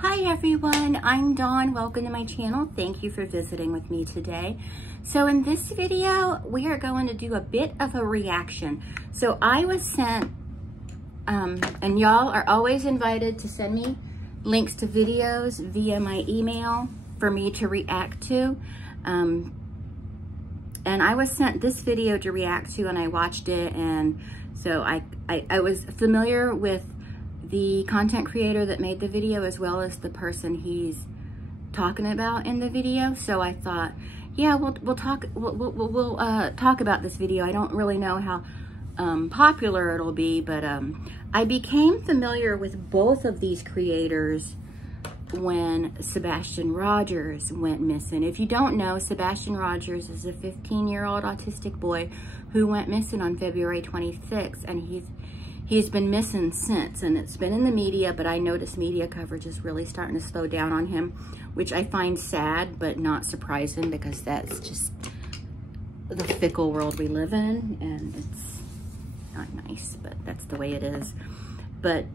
Hi everyone, I'm Dawn. Welcome to my channel. Thank you for visiting with me today. So in this video, we are going to do a bit of a reaction. So I was sent, and y'all are always invited to send me links to videos via my email for me to react to. And I was sent this video to react to, and I watched it, and so I was familiar with the content creator that made the video as well as the person he's talking about in the video. So I thought, yeah, we'll talk about this video. I don't really know how popular it'll be, but I became familiar with both of these creators when Sebastian Rogers went missing. If you don't know, Sebastian Rogers is a 15-year-old autistic boy who went missing on February 26th, and he's been missing since, and it's been in the media, but I noticed media coverage is really starting to slow down on him, which I find sad, but not surprising, because that's just the fickle world we live in, and it's not nice, but that's the way it is. But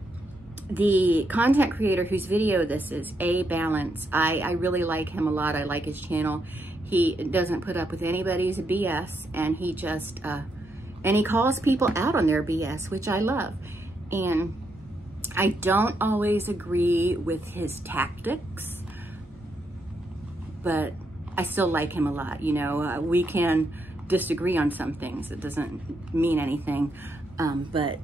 the content creator whose video this is, A Balance, I really like him a lot. I like his channel. He doesn't put up with anybody's BS, and he just, and he calls people out on their BS, which I love. And I don't always agree with his tactics, but I still like him a lot. You know, we can disagree on some things. It doesn't mean anything. But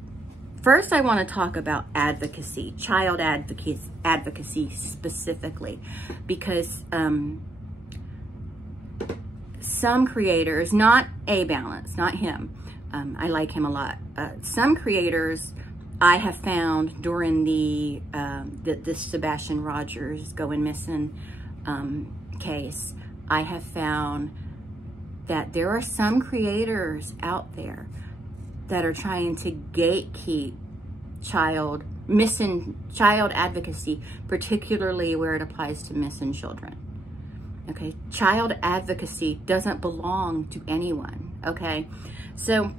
first I want to talk about advocacy, child advocacy specifically, because some creators, not A Balance, not him, I like him a lot. Some creators I have found during the this Sebastian Rogers going missing case, I have found that there are some creators out there that are trying to gatekeep child advocacy, particularly where it applies to missing children. Okay, child advocacy doesn't belong to anyone, okay? So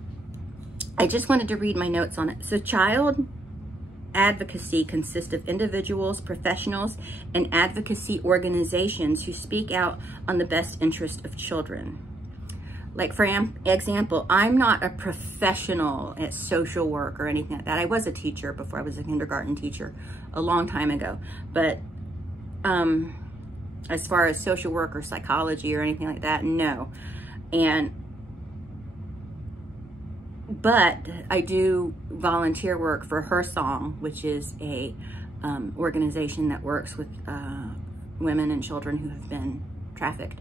I just wanted to read my notes on it. So child advocacy consists of individuals, professionals, and advocacy organizations who speak out on the best interest of children. Like, for example, I'm not a professional at social work or anything like that. I was a teacher before. I was a kindergarten teacher a long time ago. But as far as social work or psychology or anything like that, no. But I do volunteer work for Her Song, which is a organization that works with women and children who have been trafficked.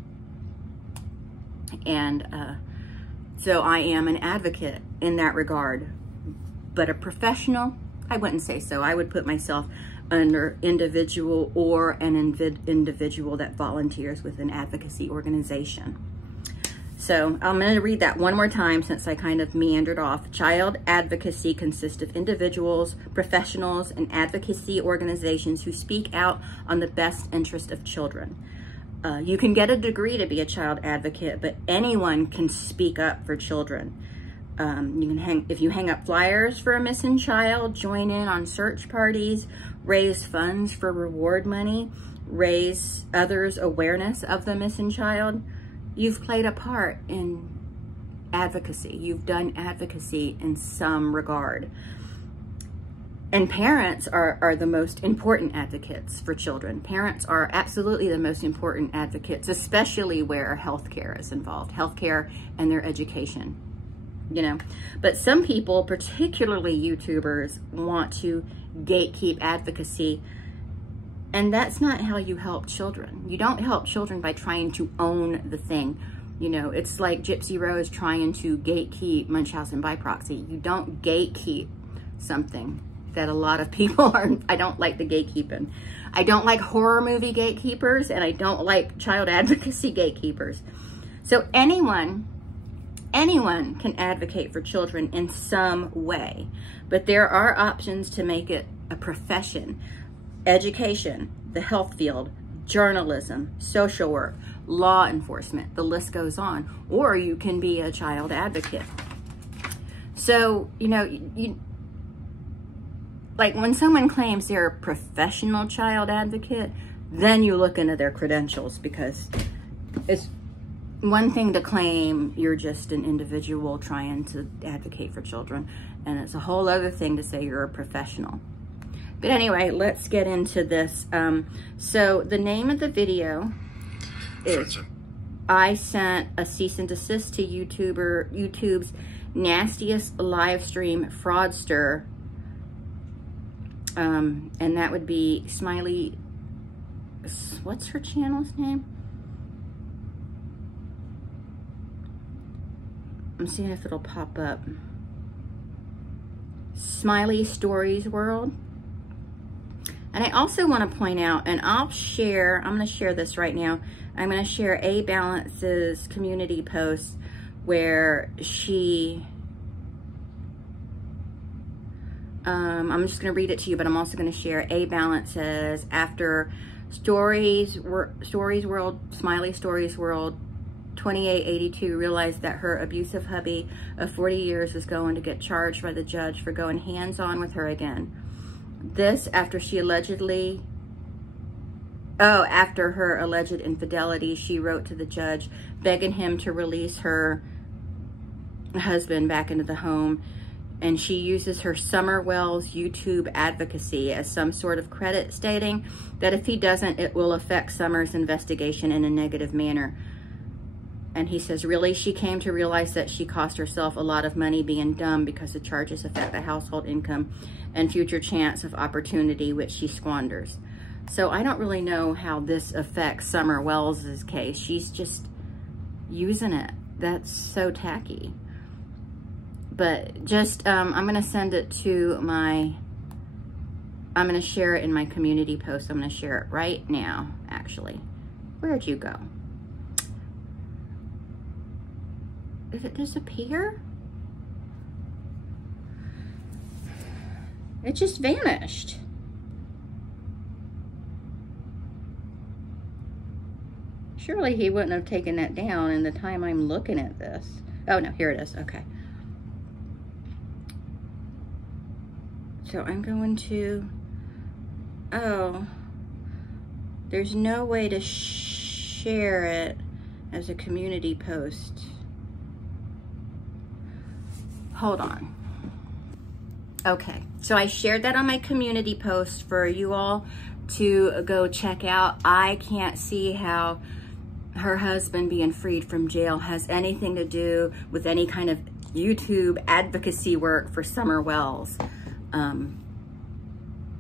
And so I am an advocate in that regard, but a professional, I wouldn't say so. I would put myself under individual or an individual that volunteers with an advocacy organization. So I'm going to read that one more time since I kind of meandered off. Child advocacy consists of individuals, professionals, and advocacy organizations who speak out on the best interest of children. You can get a degree to be a child advocate, but anyone can speak up for children. If you hang up flyers for a missing child, join in on search parties, raise funds for reward money, raise others' awareness of the missing child, you've played a part in advocacy. You've done advocacy in some regard. And parents are the most important advocates for children. Parents are absolutely the most important advocates, especially where healthcare is involved, healthcare and their education, you know. But some people, particularly YouTubers, want to gatekeep advocacy, and that's not how you help children. You don't help children by trying to own the thing. You know, it's like Gypsy Rose trying to gatekeep Munchausen by proxy. You don't gatekeep something that a lot of people are. I don't like the gatekeeping. I don't like horror movie gatekeepers, and I don't like child advocacy gatekeepers. So anyone can advocate for children in some way, but there are options to make it a profession. Education, the health field, journalism, social work, law enforcement, the list goes on. Or you can be a child advocate. So, you know, like when someone claims they're a professional child advocate, then you look into their credentials, because it's one thing to claim you're just an individual trying to advocate for children, and it's a whole other thing to say you're a professional. But anyway, let's get into this. So the name of the video is, I sent a cease and desist to YouTube's nastiest live stream fraudster. And that would be Smiley, what's her channel's name? I'm seeing if it'll pop up. SmileyStoreysworld. And I also want to point out, and I'm going to share this right now. I'm going to share A Balance's community post where she, I'm just going to read it to you, but I'm also going to share A Balance says, after SmileyStoreysworld 2882 realized that her abusive hubby of 40 years was going to get charged by the judge for going hands-on with her again. This after she allegedly, after her alleged infidelity, she wrote to the judge begging him to release her husband back into the home. And she uses her Summerwell's YouTube Advocacy as some sort of credit, stating that if he doesn't, it will affect Summer's investigation in a negative manner. And he says, really, she came to realize that she cost herself a lot of money being dumb because the charges affect the household income and future chance of opportunity, which she squanders. So I don't really know how this affects Summer Wells's case. She's just using it. That's so tacky. But just, I'm going to send it to I'm going to share it in my community post. I'm going to share it right now, actually. Where'd you go? Did it disappear? It just vanished. Surely he wouldn't have taken that down in the time I'm looking at this. Oh no, here it is, okay. So I'm going to, there's no way to share it as a community post. Hold on. Okay, so I shared that on my community post for you all to go check out. I can't see how her husband being freed from jail has anything to do with any kind of YouTube advocacy work for Summer Wells.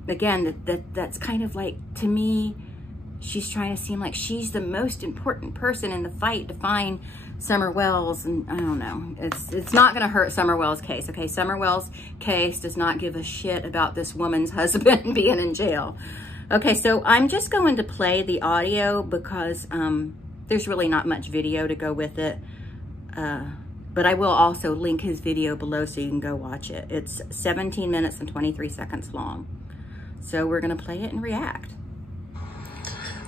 Again, that's kind of like, to me, she's trying to seem like she's the most important person in the fight to find Summer Wells, and I don't know. It's not going to hurt Summer Wells' case, okay? Summer Wells' case does not give a shit about this woman's husband being in jail. Okay, so I'm just going to play the audio because there's really not much video to go with it. But I will also link his video below so you can go watch it. It's 17 minutes and 23 seconds long. So we're going to play it and react.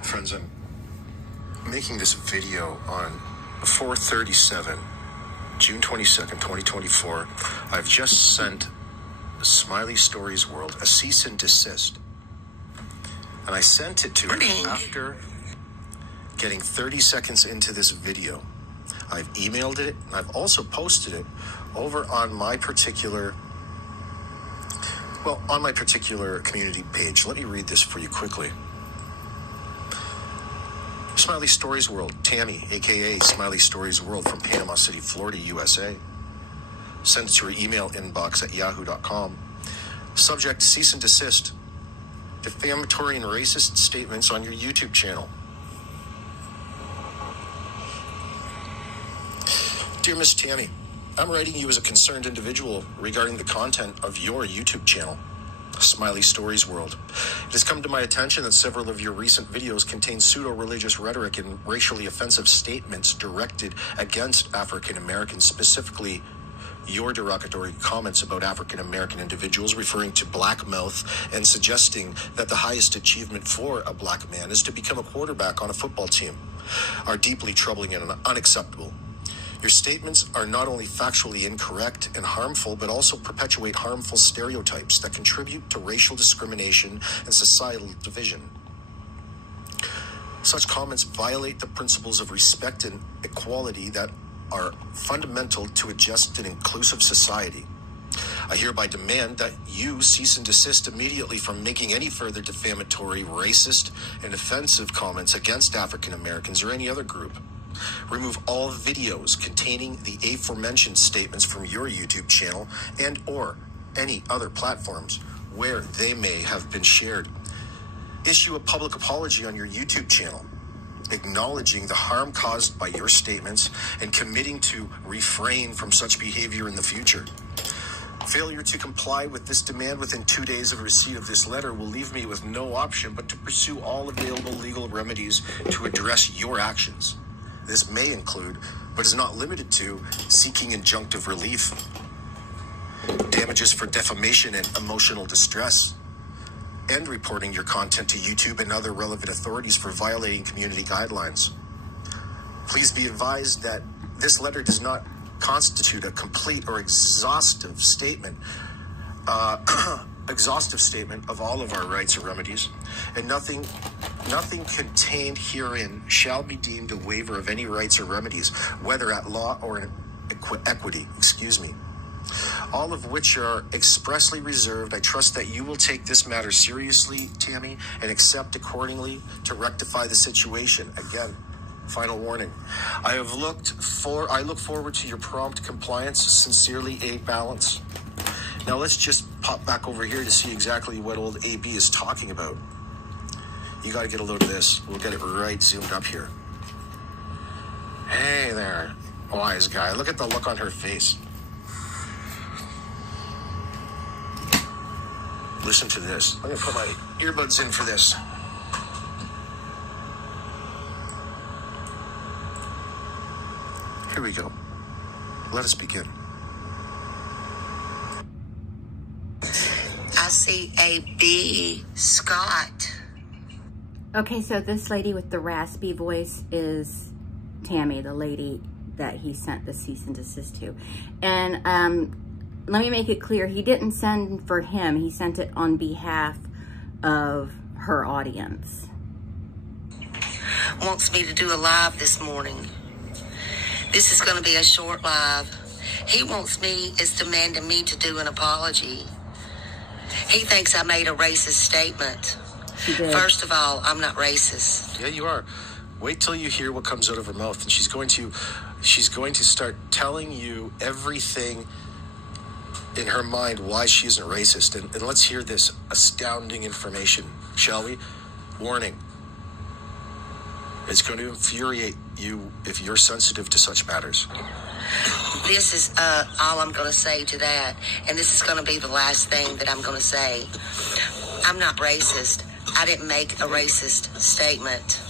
Friends, I'm making this video on 4/37, June 22nd, 2024. I've just sent SmileyStoreysworld a cease and desist. And I sent it to her after getting 30 seconds into this video. I've emailed it, and I've also posted it over on my particular, community page. Let me read this for you quickly. SmileyStoreysworld, Tammy, aka SmileyStoreysworld from Panama City, Florida, USA. Send it to her email inbox at yahoo.com. Subject, cease and desist. Defamatory and racist statements on your YouTube channel. Dear Miss Tammy, I'm writing you as a concerned individual regarding the content of your YouTube channel, SmileyStoreysworld. It has come to my attention that several of your recent videos contain pseudo-religious rhetoric and racially offensive statements directed against African Americans, specifically your derogatory comments about African American individuals, referring to black mouth and suggesting that the highest achievement for a black man is to become a quarterback on a football team, are deeply troubling and unacceptable. Your statements are not only factually incorrect and harmful, but also perpetuate harmful stereotypes that contribute to racial discrimination and societal division. Such comments violate the principles of respect and equality that are fundamental to a just and inclusive society. I hereby demand that you cease and desist immediately from making any further defamatory, racist, and offensive comments against African Americans or any other group. Remove all videos containing the aforementioned statements from your YouTube channel and or any other platforms where they may have been shared. Issue a public apology on your YouTube channel, acknowledging the harm caused by your statements and committing to refrain from such behavior in the future. Failure to comply with this demand within 2 days of receipt of this letter will leave me with no option but to pursue all available legal remedies to address your actions. This may include, but is not limited to, seeking injunctive relief, damages for defamation and emotional distress, and reporting your content to YouTube and other relevant authorities for violating community guidelines. Please be advised that this letter does not constitute a complete or exhaustive statement of all of our rights or remedies, and nothing contained herein shall be deemed a waiver of any rights or remedies, whether at law or in equity, all of which are expressly reserved. I trust that you will take this matter seriously, Tammy, and accept accordingly to rectify the situation. Again, final warning. I look forward to your prompt compliance. Sincerely, A. Balance. Now let's just pop back over here to see exactly what old AB is talking about. You got to get a load of this. We'll get it right zoomed up here. Hey there, wise guy. Look at the look on her face. Listen to this. I'm going to put my earbuds in for this. Here we go. Let us begin. I see A.B. Scott. Okay, so this lady with the raspy voice is Tammy, the lady that he sent the cease and desist to. And let me make it clear, he didn't send for him. He sent it on behalf of her audience. Wants me to do a live this morning. This is going to be a short live. He is demanding me to do an apology. He thinks I made a racist statement. First of all, I'm not racist. Yeah, you are. Wait till you hear what comes out of her mouth, and she's going to start telling you everything in her mind why she isn't racist. And let's hear this astounding information, shall we? Warning. It's going to infuriate you if you're sensitive to such matters. This is all I'm going to say to that, and this is going to be the last thing that I'm going to say. I'm not racist. I didn't make a racist statement.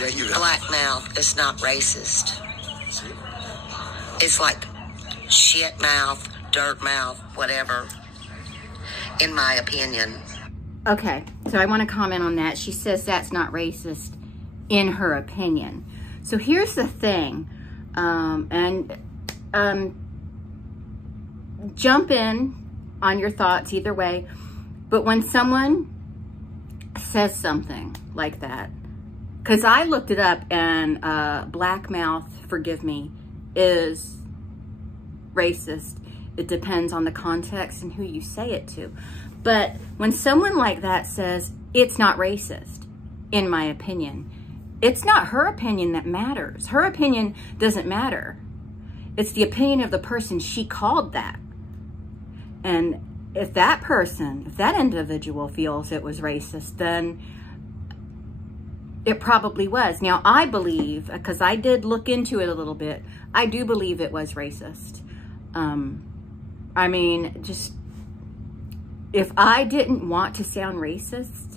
Yeah, you have. Black mouth is not racist. It's like shit mouth, dirt mouth, whatever, in my opinion. Okay, so I want to comment on that. She says that's not racist in her opinion. So here's the thing, jump in on your thoughts either way, but when someone says something like that, because I looked it up and black mouth, forgive me, is racist. It depends on the context and who you say it to. But when someone like that says it's not racist, in my opinion, it's not her opinion that matters. Her opinion doesn't matter. It's the opinion of the person she called that. And if that person, if that individual feels it was racist, then it probably was. Now, I believe, because I did look into it a little bit, I do believe it was racist. I mean, just, if I didn't want to sound racist,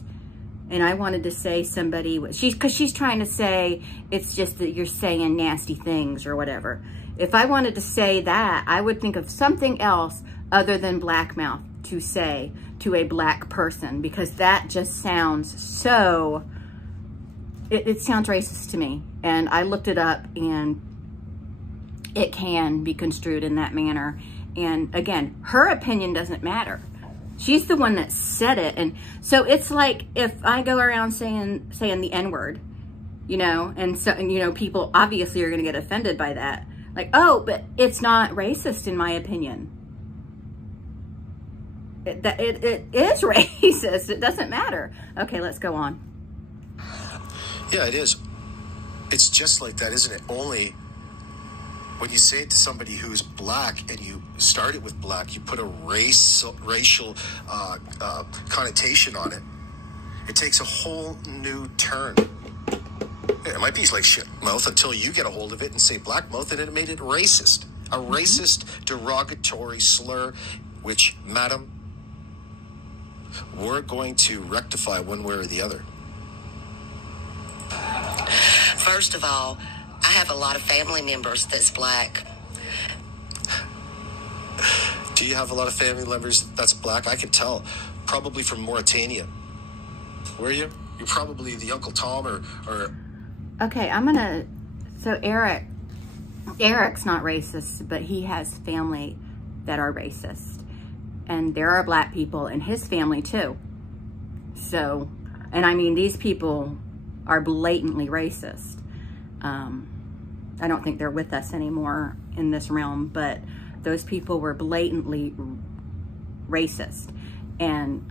and I wanted to say somebody, because she's trying to say it's just that you're saying nasty things or whatever. If I wanted to say that, I would think of something else other than black mouth to say to a black person, because that just sounds so, it sounds racist to me. And I looked it up, and it can be construed in that manner. And again, her opinion doesn't matter. She's the one that said it. And so it's like if I go around saying the N-word, you know, and so, and, you know, people obviously are going to get offended by that. Like, oh, but it's not racist in my opinion. It is racist. It doesn't matter. Okay, let's go on. Yeah, it is. It's just like that, isn't it? Only when you say it to somebody who's black and you start it with black, you put a racial connotation on it. It takes a whole new turn. It might be like shit mouth until you get a hold of it and say black mouth, and it made it racist. A racist, derogatory slur, which, madam, we're going to rectify one way or the other. First of all, I have a lot of family members that's black. Do you have a lot of family members that's black? I can tell. Probably from Mauritania. Were you? You're probably the Uncle Tom or... Okay, so Eric's not racist, but he has family that are racist. And there are black people in his family too. So, and I mean, these people are blatantly racist. I don't think they're with us anymore in this realm, but those people were blatantly racist. And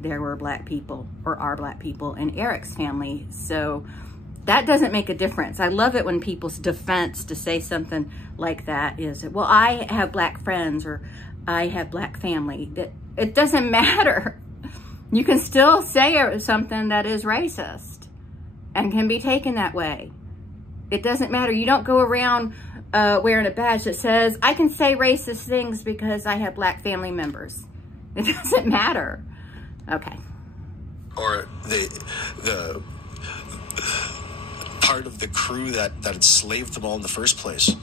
there were black people, or are black people, in Eric's family. So that doesn't make a difference. I love it when people's defense to say something like that is, well, I have black friends, or I have black family. It doesn't matter. You can still say something that is racist and can be taken that way. It doesn't matter. You don't go around wearing a badge that says, I can say racist things because I have black family members. It doesn't matter. Okay. Or the part of the crew that enslaved them all in the first place.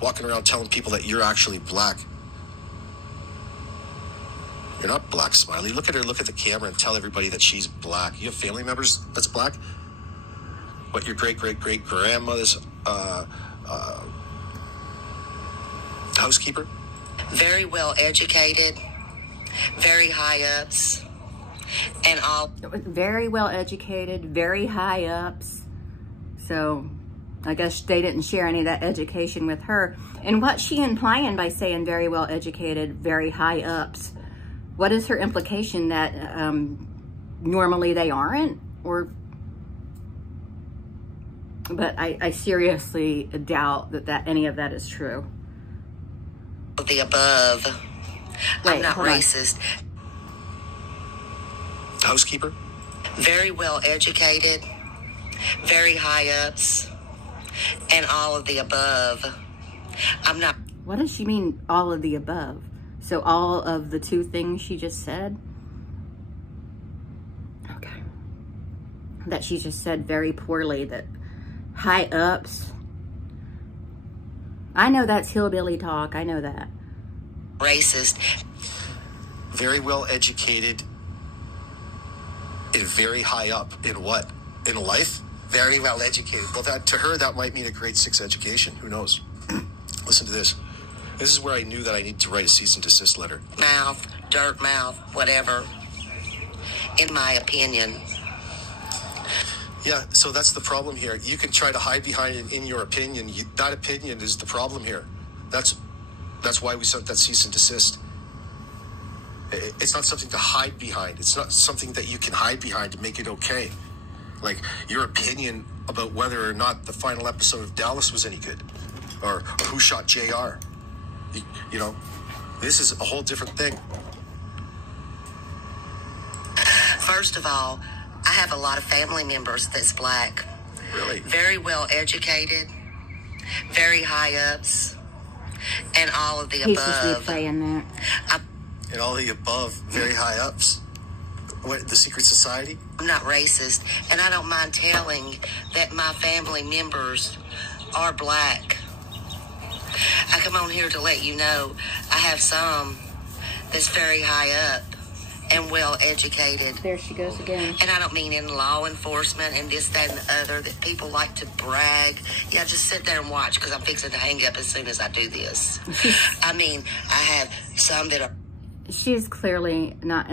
Walking around telling people that you're actually black. You're not black, Smiley. Look at her, look at the camera and tell everybody that she's black. You have family members that's black? What, your great-great-great-grandmother's housekeeper? Very well educated, very high ups, and all. Very well educated, very high ups. So I guess they didn't share any of that education with her. And what's she implying by saying very well educated, very high ups? What is her implication, that normally they aren't? Or, but I seriously doubt that any of that is true. The above. Wait, I'm not racist. Housekeeper? Very well educated, very high ups, and all of the above. I'm not. What does she mean, all of the above? So all of the two things she just said? Okay. That she just said very poorly, that high ups. I know that's hillbilly talk. I know that. Racist. Very well educated and very high up in what? In life? Very well educated. Well, that to her, that might mean a grade 6 education. Who knows? Listen to this. This is where I knew that I needed to write a cease and desist letter. Mouth, dirt mouth, whatever. In my opinion. Yeah, so that's the problem here. You can try to hide behind it in your opinion. That opinion is the problem here. That's why we sent that cease and desist. It's not something to hide behind. It's not something that you can hide behind to make it okay. Like your opinion about whether or not the final episode of Dallas was any good, or who shot JR. You know, this is a whole different thing. First of all, I have a lot of family members that's black. Really? Very well educated, very high ups, and all of the He's above. just replaying that. And all the above, very high ups. What, the secret society? I'm not racist, and I don't mind telling that my family members are black. I come on here to let you know I have some that's very high up, and well-educated. There she goes again. And I don't mean in law enforcement and this, that, and the other, that people like to brag. Yeah, just sit there and watch, because I'm fixing to hang up as soon as I do this. I mean, I have some that are... She's clearly not...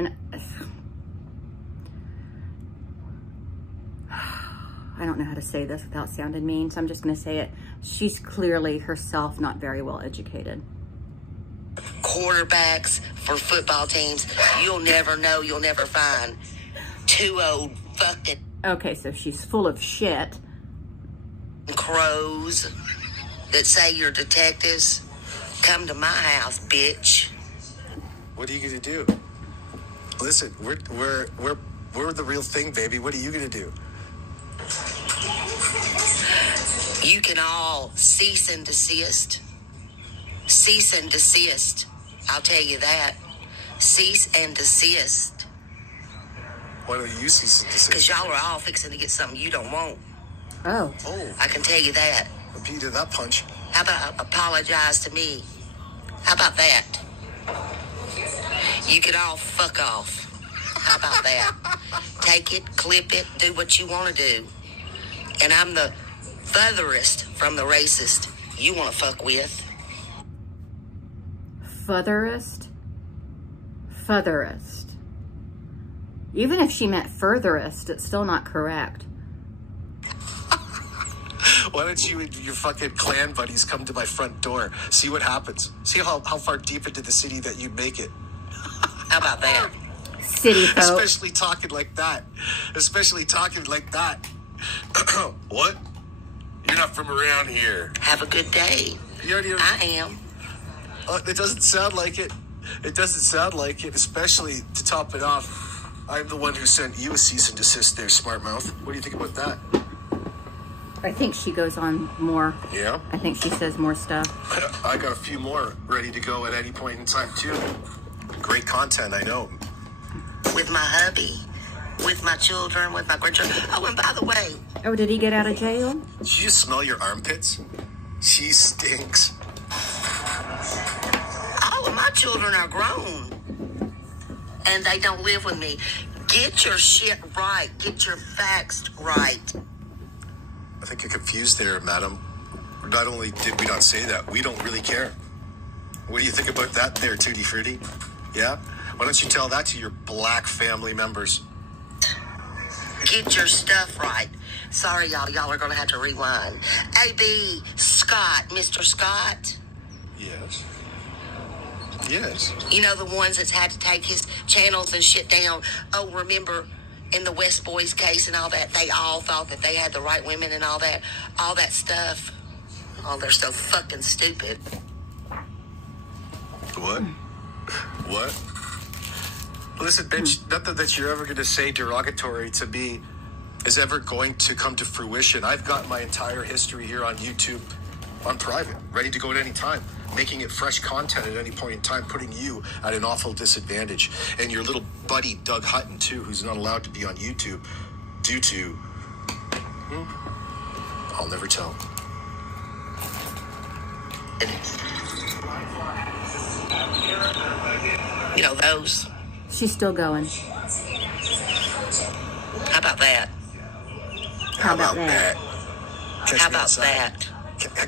I don't know how to say this without sounding mean, so I'm just going to say it. She's clearly herself not very well educated. Quarterbacks for football teams, you'll never know, you'll never find. 2 old fucking... Okay, so she's full of shit. Crows that say you're detectives. Come to my house, bitch. What are you gonna do? Listen, we're the real thing, baby. What are you gonna do? You can all cease and desist. Cease and desist. I'll tell you that. Cease and desist. Why don't you cease and desist? Because y'all are all fixing to get something you don't want. Oh. I can tell you that. I beat you to that punch. How about apologize to me? How about that? You could all fuck off. How about that? Take it, clip it, do what you want to do. And I'm the furthest from the racist you want to fuck with. Furthest? Furthest. Even if she meant furthest, it's still not correct. Why don't you and your fucking clan buddies come to my front door? See what happens. See how far deep into the city that you'd make it. How about that? City folk. Especially talking like that. Especially talking like that. What? You're not from around here. Have a good day. You already know. I am. It doesn't sound like it. It doesn't sound like it, especially to top it off. I'm the one who sent you a cease and desist there, smart mouth. What do you think about that? I think she goes on more. Yeah? I think she says more stuff. I got a few more ready to go at any point in time, too. Great content, I know. With my hubby, with my children, with my grandchildren. Oh, and by the way... Oh, did he get out of jail? Did you smell your armpits? She stinks. All of my children are grown. And they don't live with me. Get your shit right. Get your facts right. I think you're confused there, madam. Not only did we not say that, we don't really care. What do you think about that there, Tutti Frutti? Yeah? Why don't you tell that to your black family members? Get your stuff right. Sorry, y'all. Y'all are going to have to rewind. A.B. Scott. Mr. Scott. Yes. Yes. You know, the ones that's had to take his channels and shit down. Oh, remember in the West Boys case and all that, they all thought that they had the right women and all that stuff. Oh, they're so fucking stupid. What? What? Listen, bitch, nothing that you're ever going to say derogatory to me is ever going to come to fruition. I've got my entire history here on YouTube on private, ready to go at any time, making it fresh content at any point in time, putting you at an awful disadvantage. And your little buddy, Doug Hutton, too, who's not allowed to be on YouTube due to... I'll never tell. You know, those. She's still going. How about that? How about that? How about that?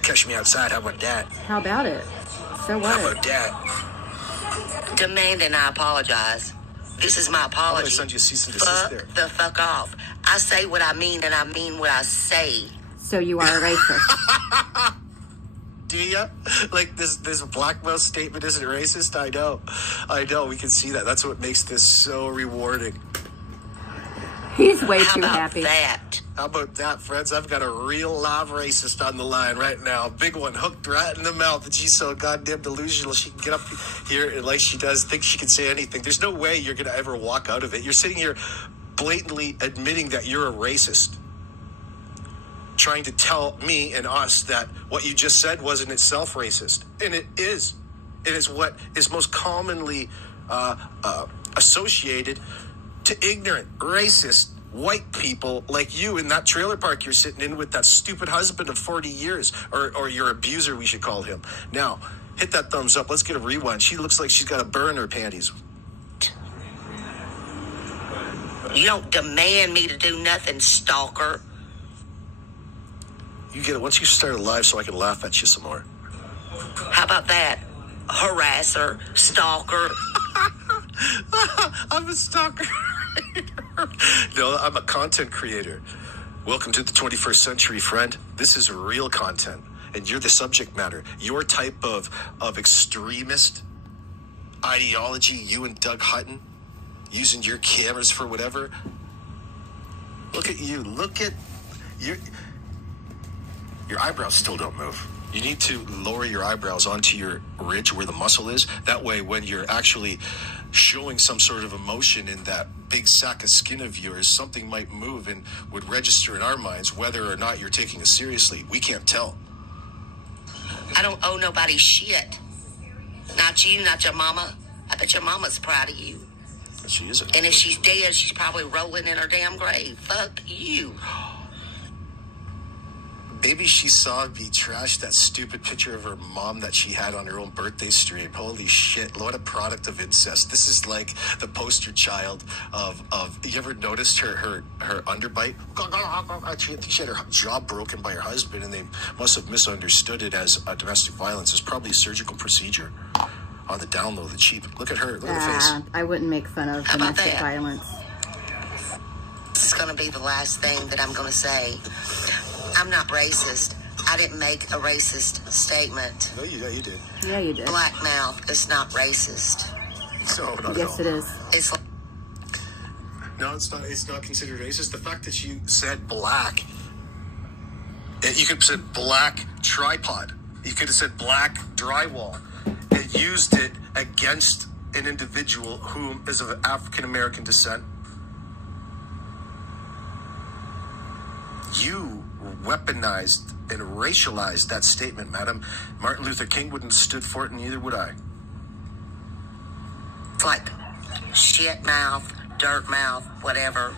Catch me outside. How about that? How about it? So what? How about that? Demanding I apologize. This is my apology. I'm going to send you a cease and desist there. Fuck the fuck off. I say what I mean, and I mean what I say. So you are a racist. Do ya? Like this blackmail statement isn't racist? I know. We can see that. That's what makes this so rewarding. He's way How too about happy. that? How about that, friends? I've got a real live racist on the line right now. A big one, hooked right in the mouth. And she's so goddamn delusional. She can get up here and like she does, think she can say anything. There's no way you're going to ever walk out of it. You're sitting here blatantly admitting that you're a racist. Trying to tell me and us that what you just said was in itself racist. And it is. It is what is most commonly associated to ignorant, racist, white people like you in that trailer park you're sitting in with that stupid husband of 40 years, or your abuser, we should call him. Now, hit that thumbs up. Let's get a rewind. She looks like she's got a burn in her panties. You don't demand me to do nothing, stalker. You get it once you start a live so I can laugh at you some more. How about that? Harasser, stalker. I'm a stalker. No, I'm a content creator. Welcome to the 21st century, friend. This is real content, and you're the subject matter. Your type of extremist ideology, you and Doug Hutton, using your cameras for whatever. Look at you. Look at your eyebrows still don't move. You need to lower your eyebrows onto your ridge where the muscle is. That way, when you're actually showing some sort of emotion in that big sack of skin of yours, something might move and would register in our minds whether or not you're taking it seriously. We can't tell. I don't owe nobody shit. Not you, not your mama. I bet your mama's proud of you. She isn't. And if she's dead, she's probably rolling in her damn grave. Fuck you. Maybe she saw me trash that stupid picture of her mom that she had on her own birthday stream. Holy shit, what a product of incest. This is like the poster child of you ever noticed her underbite? I think she had her jaw broken by her husband, and they must have misunderstood it as a domestic violence. It's probably a surgical procedure on the down low, the cheap. Look at her, look at her face. I wouldn't make fun of domestic violence. This is going to be the last thing that I'm going to say. I'm not racist. I didn't make a racist statement. No, you did. Yeah, you did. Black mouth is not racist. No, not yes, at all. It is. It's like, no, it's not. It's not considered racist. The fact that you said black, you could have said black tripod. You could have said black drywall, and used it against an individual who is of African American descent. You weaponized and racialized that statement, madam. Martin Luther King wouldn't have stood for it, and neither would I. it's like shit mouth, dirt mouth, whatever,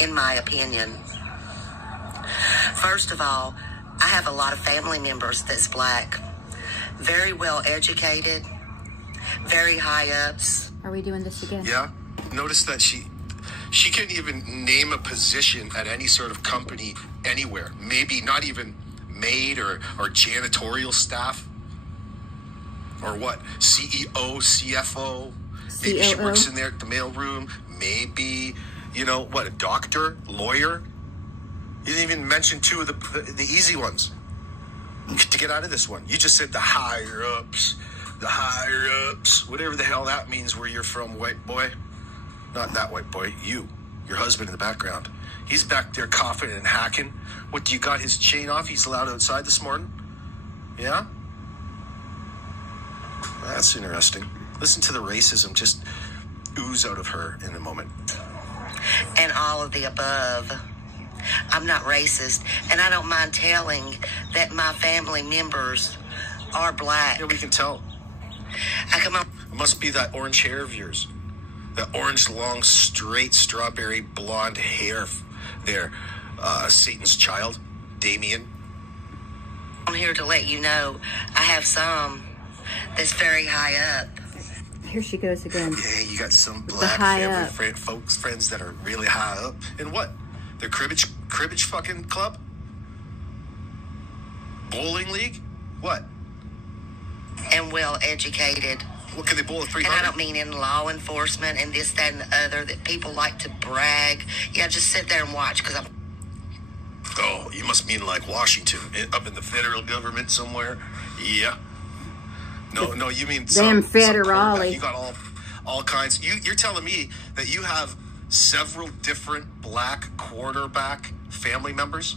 in my opinion. First of all, I have a lot of family members that's black, very well educated, very high ups. Are we doing this again? Yeah. Notice that she couldn't even name a position at any sort of company anywhere. Maybe not even maid or janitorial staff. Or what? CEO, CFO. Maybe she works in there at the mailroom. Maybe, a doctor, lawyer. You didn't even mention two of the easy ones to get out of this one. You just said the higher ups, whatever the hell that means where you're from, white boy. Not that white boy, your husband in the background. He's back there coughing and hacking. What, do you got his chain off? He's allowed outside this morning? Yeah? That's interesting. Listen to the racism just ooze out of her in the moment. And all of the above. I'm not racist, and I don't mind telling that my family members are black. Yeah, we can tell. It must be that orange hair of yours. That orange, long, straight, strawberry, blonde hair there. Satan's child, Damien. I'm here to let you know I have some that's very high up. Here she goes again. Yeah, you got some black family friends that are really high up. And what? The cribbage fucking club? Bowling league? What? And well educated. What, can they bowl a 300? And I don't mean in law enforcement and this, that, and the other, that people like to brag. Yeah, just sit there and watch, because I'm... Oh, you must mean like Washington, up in the federal government somewhere? Yeah. No, you mean damn federale. You got all kinds. You're telling me that you have several different black quarterback family members?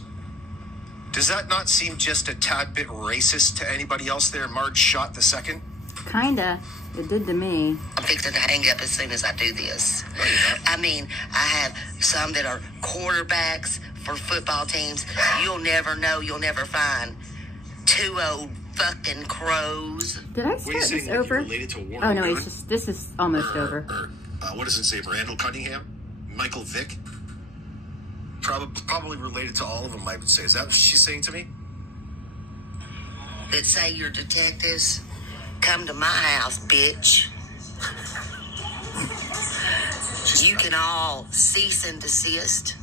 Does that not seem just a tad bit racist to anybody else there, Marge Shot the second? Kinda. It did to me. I'm fixing to hang up as soon as I do this. No, you're not. I mean, I have some that are quarterbacks for football teams. You'll never know, you'll never find. Two old fucking crows. Did I start this over? Oh no, this is almost over. What does it say? Randall Cunningham? Michael Vick? Probably related to all of them, I would say. Is that what she's saying to me? That say you're detectives. Come to my house, bitch. You can all, cease and desist.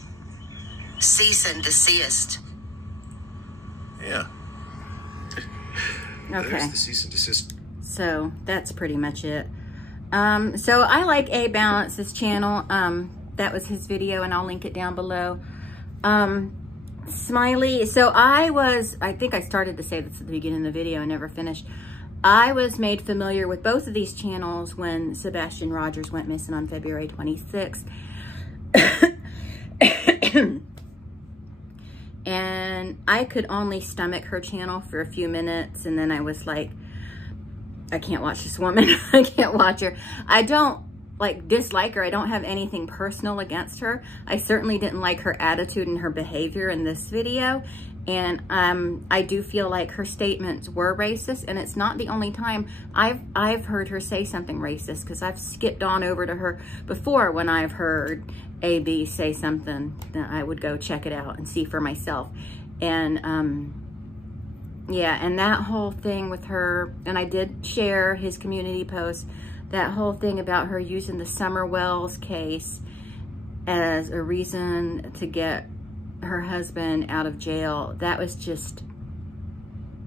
Cease and desist. Yeah. Okay. There's the cease and desist. So that's pretty much it. So I like A Balance's channel. That was his video, and I'll link it down below. Smiley, so I think I started to say this at the beginning of the video, I never finished. I was made familiar with both of these channels when Sebastian Rogers went missing on February 26th. And I could only stomach her channel for a few minutes, and then I was like, I can't watch this woman. I can't watch her. I don't dislike her. I don't have anything personal against her. I certainly didn't like her attitude and her behavior in this video. And I do feel like her statements were racist, and it's not the only time I've heard her say something racist, because I've skipped on over to her before when I've heard AB say something that I would go check it out and see for myself. And yeah, and that whole thing with her, and I did share his community post, that whole thing about her using the Summer Wells case as a reason to get her husband out of jail, that was just,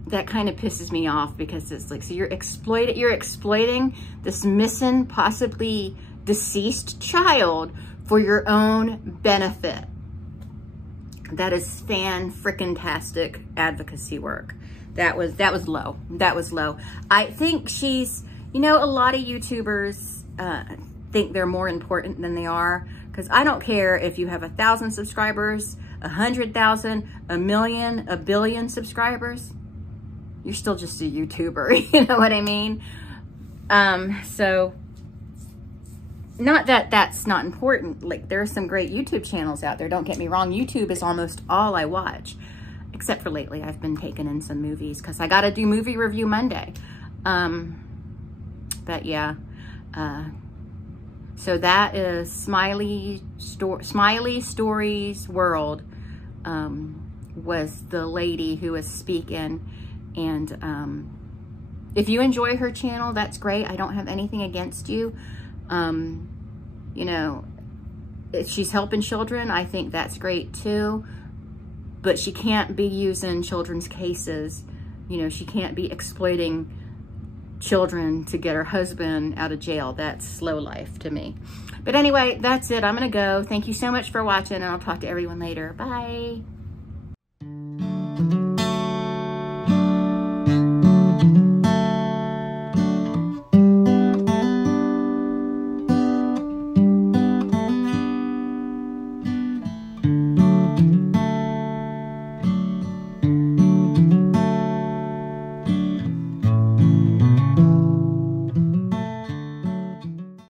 that kind of pisses me off, because it's like, so you're exploiting this missing, possibly deceased child for your own benefit. That is fan-frickin-tastic advocacy work. That was low. That was low. I think she's, you know, a lot of YouTubers think they're more important than they are, because I don't care if you have 1,000 subscribers, 100,000, 1,000,000, 1 billion subscribers. You're still just a YouTuber, you know what I mean? So, not that that's not important. Like, there are some great YouTube channels out there. Don't get me wrong. YouTube is almost all I watch. Except for lately, I've been taking in some movies, because I got to do movie review Monday. But yeah, so that is SmileyStoreys World, was the lady who was speaking. And if you enjoy her channel, that's great. I don't have anything against you. You know, if she's helping children, I think that's great too. But she can't be using children's cases. You know, she can't be exploiting children to get her husband out of jail. That's slow life to me. But anyway, that's it. I'm gonna go. Thank you so much for watching, and I'll talk to everyone later. Bye.